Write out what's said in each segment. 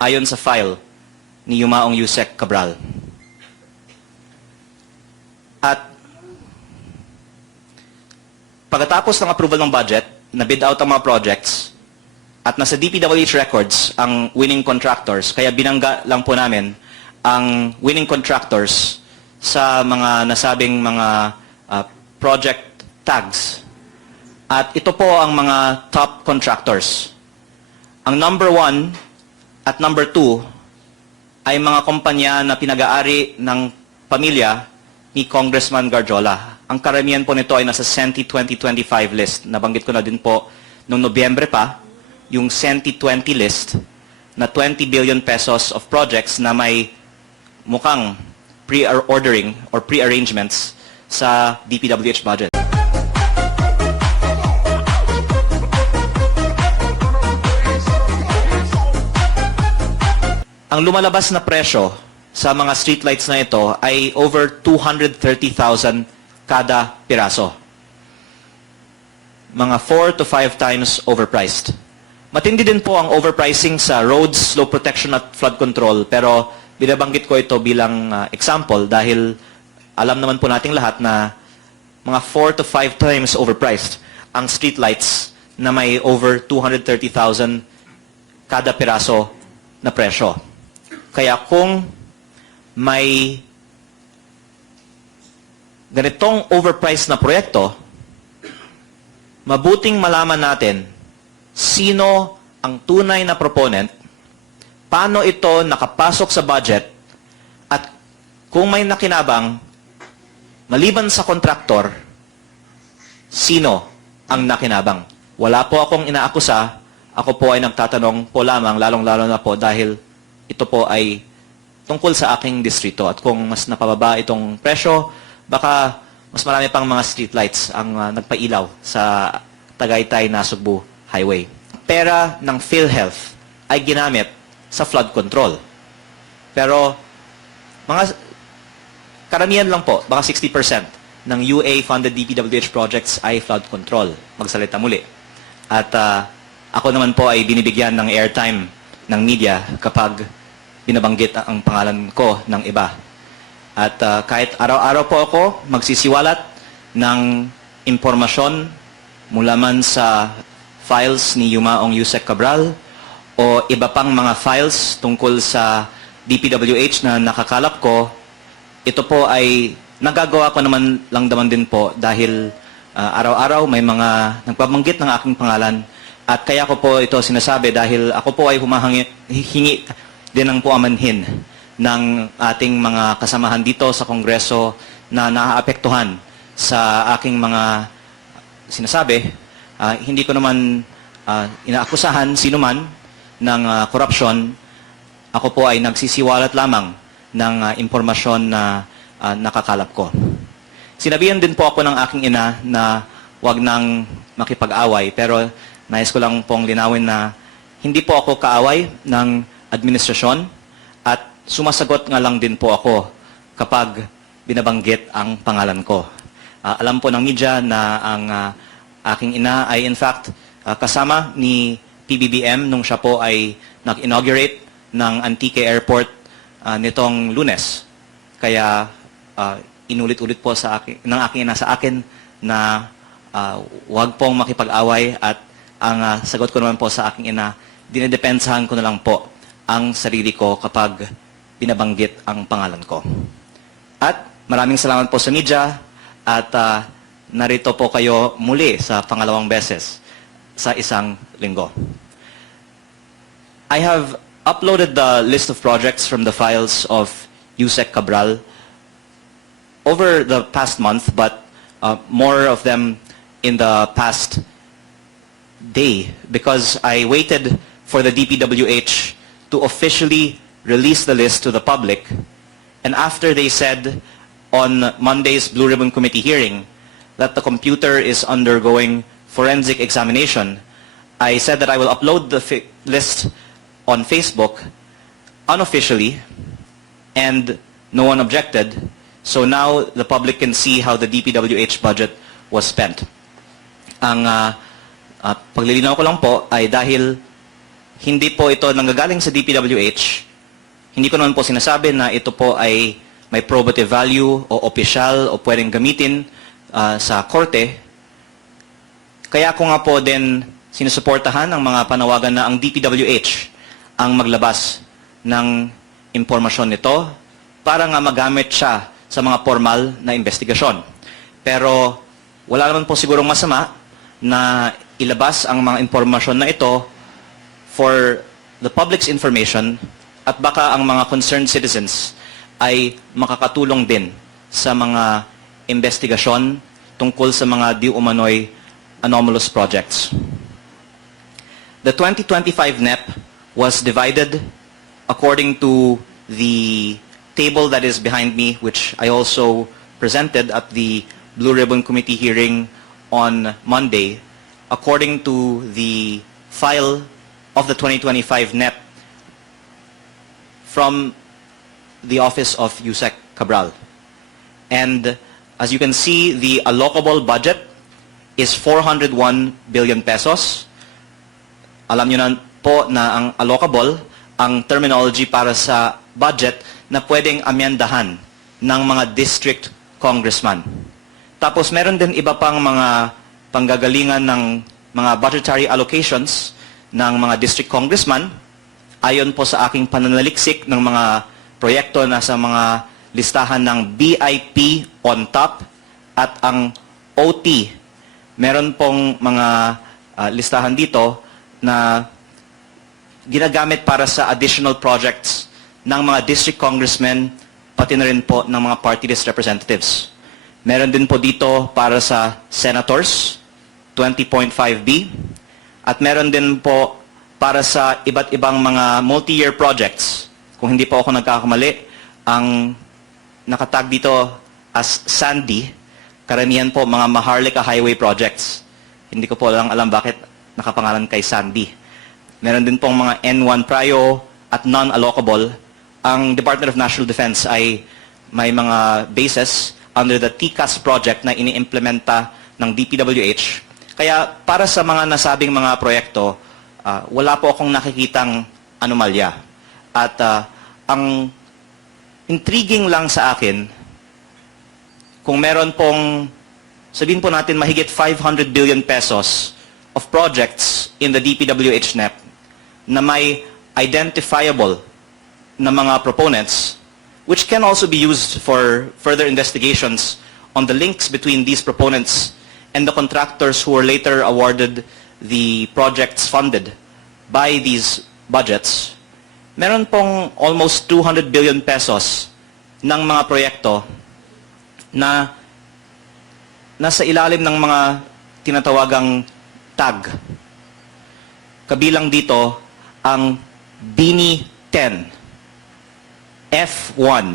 ayon sa file ni Yumaong Yusek Cabral. At pagkatapos ng approval ng budget, na-bid out ang mga projects, at nasa DPWH records ang winning contractors, kaya binangga lang po namin ang winning contractors sa mga nasabing mga project tags. At ito po ang mga top contractors. Ang number 1 at number 2 ay mga kumpanya na pinag-aari ng pamilya ni Congressman Garjola. Ang karamihan po nito ay nasa CENTI 2025 list. Nabanggit ko na din po noong Nobyembre pa, yung CENTI 20 list na 20 billion pesos of projects na may mukhang pre-ordering or pre-arrangements sa DPWH budget. Ang lumalabas na presyo sa mga streetlights na ito ay over 230,000 kada piraso. Mga 4 to 5 times overpriced. Matindi din po ang overpricing sa roads, slope protection at flood control, pero binabanggit ko ito bilang example dahil alam naman po nating lahat na mga 4 to 5 times overpriced ang streetlights na may over 230,000 kada piraso na presyo. Kaya kung may ganitong overpriced na proyekto, mabuting malaman natin sino ang tunay na proponent, paano ito nakapasok sa budget, at kung may nakinabang, maliban sa kontraktor, sino ang nakinabang. Wala po akong inaakusa, ako po ay nagtatanong po lamang, lalong-lalo na po dahil ito po ay tungkol sa aking distrito. At kung mas napababa itong presyo, baka mas marami pang mga streetlights ang nagpailaw sa Tagaytay-Nasugbu Highway. Pera ng PhilHealth ay ginamit sa flood control. Pero mga karamihan lang po, baka 60% ng UA-funded DPWH projects ay flood control. Magsalita muli. At ako naman po ay binibigyan ng airtime ng media kapag binabanggit ang pangalan ko ng iba. At kahit araw-araw po ako magsisiwalat ng impormasyon mula man sa files ni Yumaong Yusek Cabral o iba pang mga files tungkol sa DPWH na nakakalap ko, ito po ay nagagawa ko naman din po dahil araw-araw may mga nagbabanggit ng aking pangalan, at kaya ko po ito sinasabi dahil ako po ay hingi din ng puamanhin ng ating mga kasamahan dito sa Kongreso na naaapektuhan sa aking mga sinasabi. Hindi ko naman inaakusahan sino man ng korupsyon. Ako po ay nagsisiwalat lamang ng impormasyon na nakakalap ko. Sinabihan din po ako ng aking ina na wag nang makipag-away, pero nais ko lang pong linawin na hindi po ako kaaway ng administrasyon at sumasagot nga lang din po ako kapag binabanggit ang pangalan ko. Alam po ng media na ang aking ina ay in fact kasama ni PBBM nung siya po ay nag-inaugurate ng Antique Airport nitong Lunes. Kaya inulit-ulit po ng aking ina sa akin na huwag pong makipag-away, at ang sagot ko naman po sa aking ina, dinedepensahan ko na lang po ang sarili ko kapag binabanggit ang pangalan ko. At maraming salamat po sa media, at narito po kayo muli sa pangalawang beses sa isang linggo. I have uploaded the list of projects from the files of Yusek Cabral over the past month, but more of them in the past day, because I waited for the DPWH to officially release the list to the public. And after they said on Monday's Blue Ribbon Committee hearing that the computer is undergoing forensic examination, I said that I will upload the list on Facebook unofficially, and no one objected. So now the public can see how the DPWH budget was spent. Ang paglilinaw ko lang po ay dahil hindi po ito nanggagaling sa DPWH. Hindi ko naman po sinasabi na ito po ay may probative value o opisyal o pwedeng gamitin sa korte. Kaya ko nga po din sinusuportahan ang mga panawagan na ang DPWH ang maglabas ng impormasyon nito para nga magamit siya sa mga formal na investigasyon. Pero wala naman po sigurong masama na ilabas ang mga impormasyon na ito for the public's information at baka ang mga concerned citizens ay makakatulong din sa mga investigasyon tungkol sa mga di umano'y anomalous projects. The 2025 NEP was divided according to the table that is behind me, which I also presented at the Blue Ribbon Committee hearing on Monday, according to the file of the 2025 NEP from the office of Yusek Cabral. And as you can see, the allocable budget is 401 billion pesos. Alam nyo na po na ang allocable, ang terminology para sa budget na pwedeng amyandahan ng mga district congressman. Tapos meron din iba pang mga panggagalingan ng mga budgetary allocations ng mga district congressman ayon po sa aking pananaliksik ng mga proyekto na sa mga listahan ng BIP on top at ang OT. Meron pong mga listahan dito na ginagamit para sa additional projects ng mga district congressmen pati na rin po ng mga party list representatives. Meron din po dito para sa senators, 20.5B, at meron din po para sa iba't ibang mga multi-year projects. Kung hindi po ako nagkakamali, ang nakatag dito as Sandy, karamihan po mga Maharlika Highway projects. Hindi ko po lang alam bakit nakapangalan kay Sandy. Meron din pong mga N1 Prio at non-allocable. Ang Department of National Defense ay may mga bases under the TCAS project na iniimplementa ng DPWH. Kaya para sa mga nasabing mga proyekto, wala po akong nakikitang anomalya. At ang intriguing lang sa akin, kung meron pong, sabihin po natin, mahigit 500 billion pesos of projects in the DPWH NEP na may identifiable na mga proponents, which can also be used for further investigations on the links between these proponents and the contractors who were later awarded the projects funded by these budgets. Meron pong almost 200 billion pesos ng mga proyekto na nasa ilalim ng mga tinatawagang tag. Kabilang dito ang BINI 10, F1,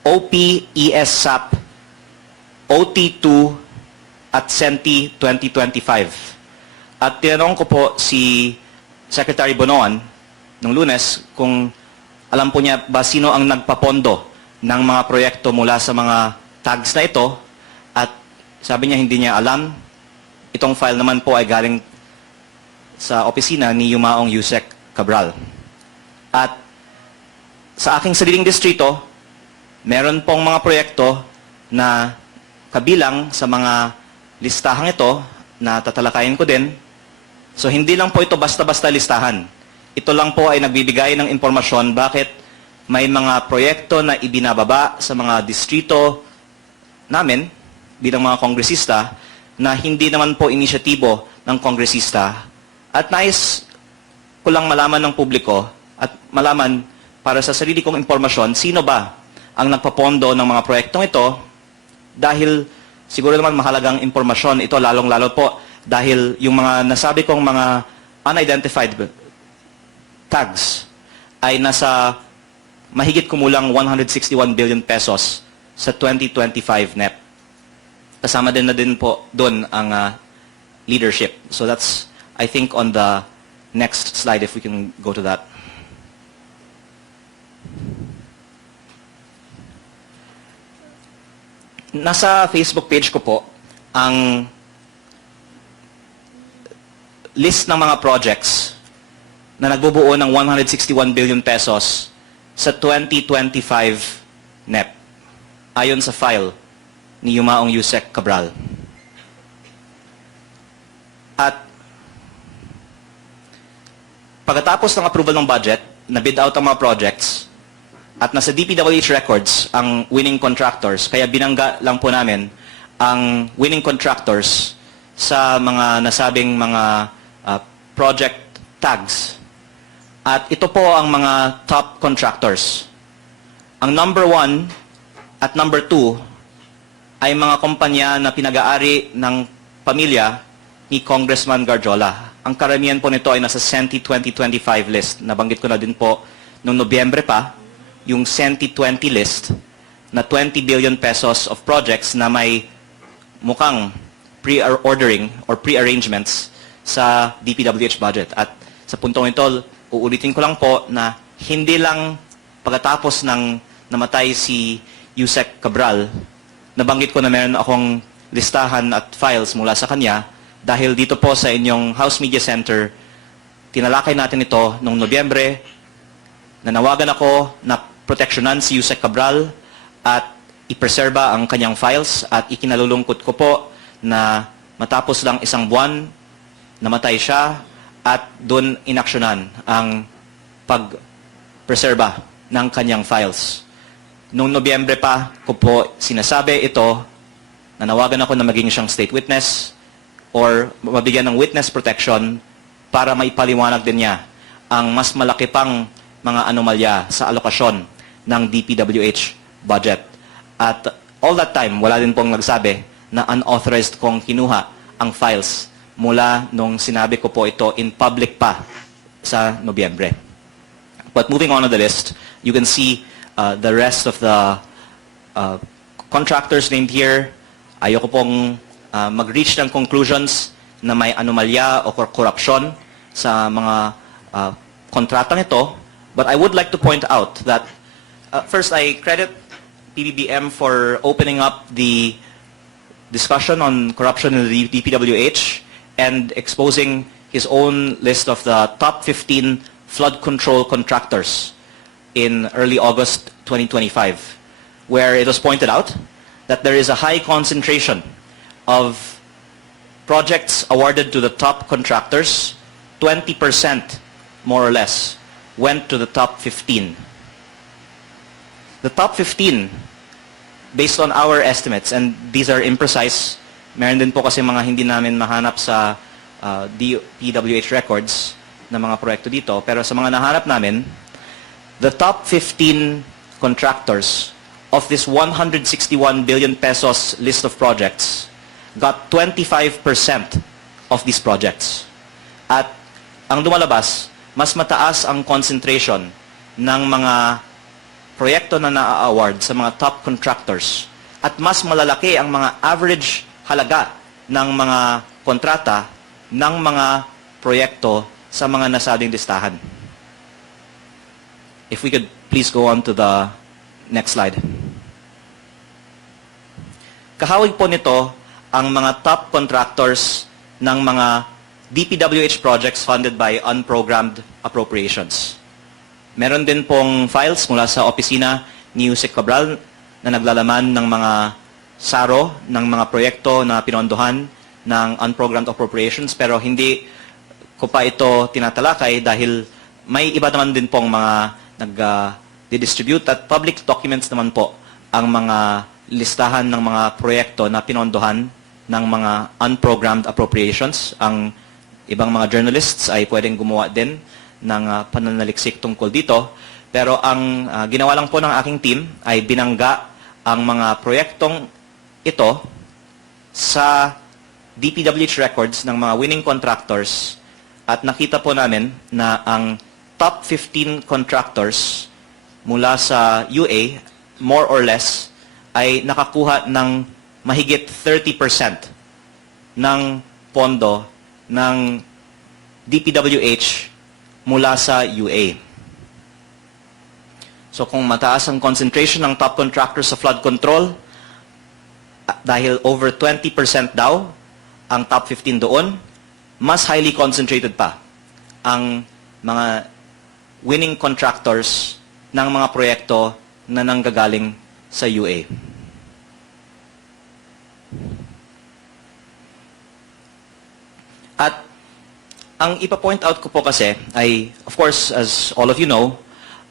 OPESSAP, OT2, at SENTI 2025. At tinanong ko po si Secretary Bonoan nung Lunes kung alam po niya ba sino ang nagpapondo ng mga proyekto mula sa mga tags na ito, at sabi niya hindi niya alam. Itong file naman po ay galing sa opisina ni Yumaong Yusek Cabral. At sa aking sariling distrito, meron pong mga proyekto na kabilang sa mga listahang ito na tatalakayin ko din. So hindi lang po ito basta-basta listahan. Ito lang po ay nagbibigay ng impormasyon bakit may mga proyekto na ibinababa sa mga distrito namin bilang mga kongresista na hindi naman po inisyatibo ng kongresista. At nais ko lang malaman ng publiko at malaman para sa sarili kong impormasyon, sino ba ang nagpapondo ng mga proyektong ito, dahil siguro naman mahalagang impormasyon ito, lalong-lalo po dahil yung mga nasabi kong mga unidentified tags ay nasa mahigit kumulang 161 billion pesos sa 2025 NEP. Kasama din na din po doon ang leadership. So that's, I think, on the next slide if we can go to that. Nasa Facebook page ko po ang list ng mga projects na nagbubuo ng 161 billion pesos sa 2025 NEP, ayon sa file ni Yumaong Yusek Cabral. At pagkatapos ng approval ng budget, na-bid out ang mga projects, at nasa DPWH records ang winning contractors, kaya binangga lang po namin ang winning contractors sa mga nasabing mga project tags. At ito po ang mga top contractors. Ang number 1 at number 2 ay mga kumpanya na pinag-aari ng pamilya ni Congressman Garjola. Ang karamihan po nito ay nasa CENTI 2025 list. Nabanggit ko na din po noong Nobyembre pa, yung CENTI 20 list na 20 billion pesos of projects na may mukhang pre-ordering or pre-arrangements sa DPWH budget. At sa puntong ito, uulitin ko lang po na hindi lang pagkatapos ng namatay si Yusek Cabral, nabanggit ko na meron akong listahan at files mula sa kanya dahil dito po sa inyong House Media Center, tinalakay natin ito noong Nobyembre, nanawagan ako na proteksyonan si Yusek Cabral at ipreserba ang kanyang files at ikinalulungkot ko po na matapos lang isang buwan, namatay siya at doon inaksyonan ang pag-preserba ng kanyang files. Noong Nobyembre pa ko po sinasabi ito, nanawagan ako na maging siyang state witness or mabigyan ng witness protection para maipaliwanag din niya ang mas malaki pang mga anomalya sa alokasyon ng DPWH budget. At all that time, wala din pong nagsabi na unauthorized kong kinuha ang files mula nung sinabi ko po ito in public pa sa Nobyembre. But moving on to the list, you can see the rest of the contractors named here. Ayoko pong mag-reach ng conclusions na may anomalya o korupsyon sa mga kontratang ito. But I would like to point out that first, I credit PBBM for opening up the discussion on corruption in the DPWH and exposing his own list of the top 15 flood control contractors in early August 2025, where it was pointed out that there is a high concentration of projects awarded to the top contractors. 20% more or less went to the top 15. The top 15, based on our estimates, and these are imprecise, meron din po kasi mga hindi namin mahanap sa DPWH records na mga proyekto dito, pero sa mga nahanap namin, the top 15 contractors of this 161 billion pesos list of projects got 25% of these projects. At ang lumalabas, mas mataas ang concentration ng mga proyekto na na-award sa mga top contractors at mas malalaki ang mga average halaga ng mga kontrata ng mga proyekto sa mga nasabing listahan. If we could please go on to the next slide. Kahawig po nito ang mga top contractors ng mga DPWH projects funded by unprogrammed appropriations. Meron din pong files mula sa opisina ni Yusek Cabral na naglalaman ng mga saro ng mga proyekto na pinondohan ng unprogrammed appropriations, pero hindi ko pa ito tinatalakay dahil may iba naman din pong mga nag-distribute at public documents naman po ang mga listahan ng mga proyekto na pinondohan ng mga unprogrammed appropriations. Ang ibang mga journalists ay pwedeng gumawa din ng pananaliksik tungkol dito. Pero ang ginawa lang po ng aking team ay binangga ang mga proyektong ito sa DPWH records ng mga winning contractors at nakita po namin na ang top 15 contractors mula sa UA, more or less, ay nakakuha ng mahigit 30% ng pondo ng DPWH mula sa UA. So kung mataas ang concentration ng top contractors sa flood control, dahil over 20% daw ang top 15 doon, mas highly concentrated pa ang mga winning contractors ng mga proyekto na nanggagaling sa UA. At ang ipa-point out ko po kasi ay, of course, as all of you know,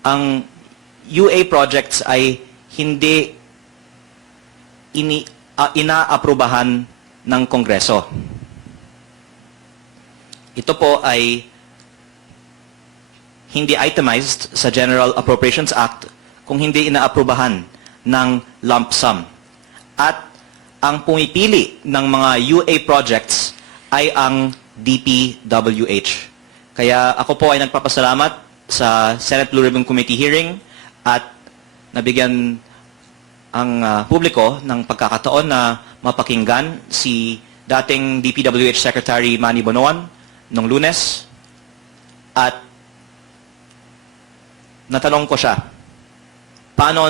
ang UA projects ay hindi inaaprubahan ng Kongreso. Ito po ay hindi itemized sa General Appropriations Act kung hindi inaaprubahan ng lump sum. At ang pumipili ng mga UA projects ay ang DPWH. Kaya ako po ay nagpapasalamat sa Senate Blue Ribbon Committee hearing at nabigyan ang publiko ng pagkakataon na mapakinggan si dating DPWH Secretary Manny Bonoan noong Lunes at natanong ko siya paano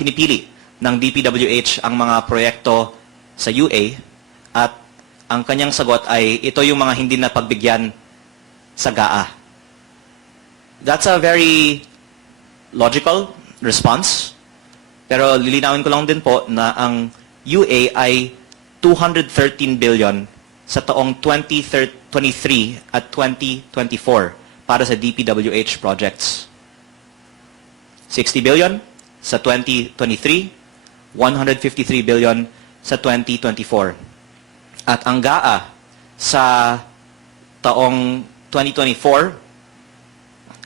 pinipili ng DPWH ang mga proyekto sa UA at ang kanyang sagot ay ito yung mga hindi na pagbigyan sa GAA. That's a very logical response. Pero lilinawin ko lang din po na ang UA ay 213 billion sa taong 2023 at 2024 para sa DPWH projects. 60 billion sa 2023, 153 billion sa 2024. At ang GAA sa taong 2024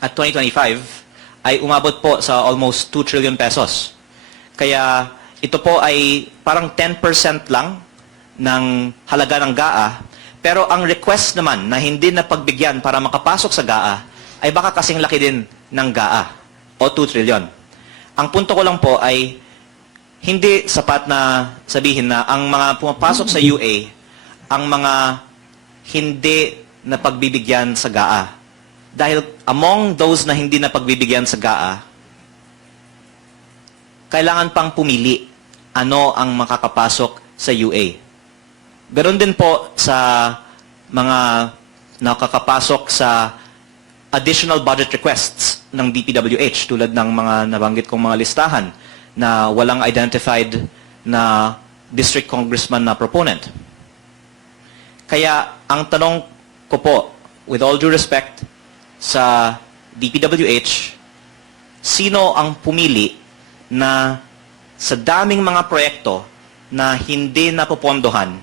at 2025 ay umabot po sa almost 2 trillion pesos. Kaya ito po ay parang 10% lang ng halaga ng GAA, pero ang request naman na hindi na pagbigyan para makapasok sa GAA ay baka kasing laki din ng GAA o 2 trillion. Ang punto ko lang po ay hindi sapat na sabihin na ang mga pumapasok sa UA ang mga hindi na pagbibigyan sa GAA. Dahil among those na hindi na pagbibigyan sa GAA, kailangan pang pumili ano ang makakapasok sa UA. Ganon din po sa mga nakakapasok sa additional budget requests ng DPWH tulad ng mga nabanggit kong mga listahan na walang identified na district congressman na proponent. Kaya ang tanong ko po, with all due respect sa DPWH, sino ang pumili na sa daming mga proyekto na hindi napopondohan,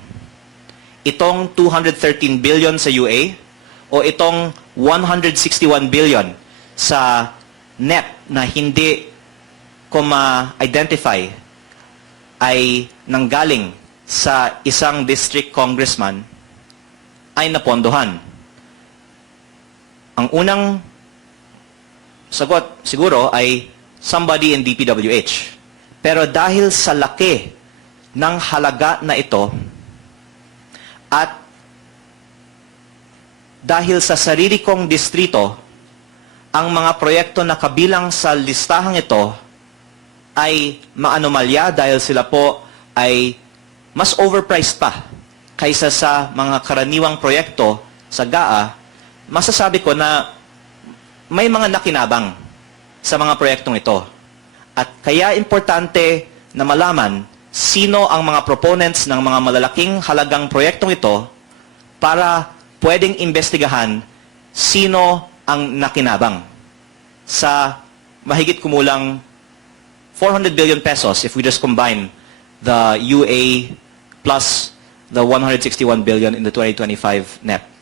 itong 213 billion sa UA o itong 161 billion sa NEP na hindi ko ma-identify ay nanggaling sa isang district congressman ay napondohan. Ang unang sagot siguro ay somebody in DPWH. Pero dahil sa laki ng halaga na ito at dahil sa sarili kong distrito, ang mga proyekto na kabilang sa listahang ito ay maanomalya dahil sila po ay mas overpriced pa kaysa sa mga karaniwang proyekto sa GAA, masasabi ko na may mga nakinabang sa mga proyektong ito. At kaya importante na malaman sino ang mga proponents ng mga malalaking halagang proyektong ito para pwedeng imbestigahan sino ang nakinabang sa mahigit kumulang 400 billion pesos if we just combine the UA plus the 161 billion in the 2025 NEP.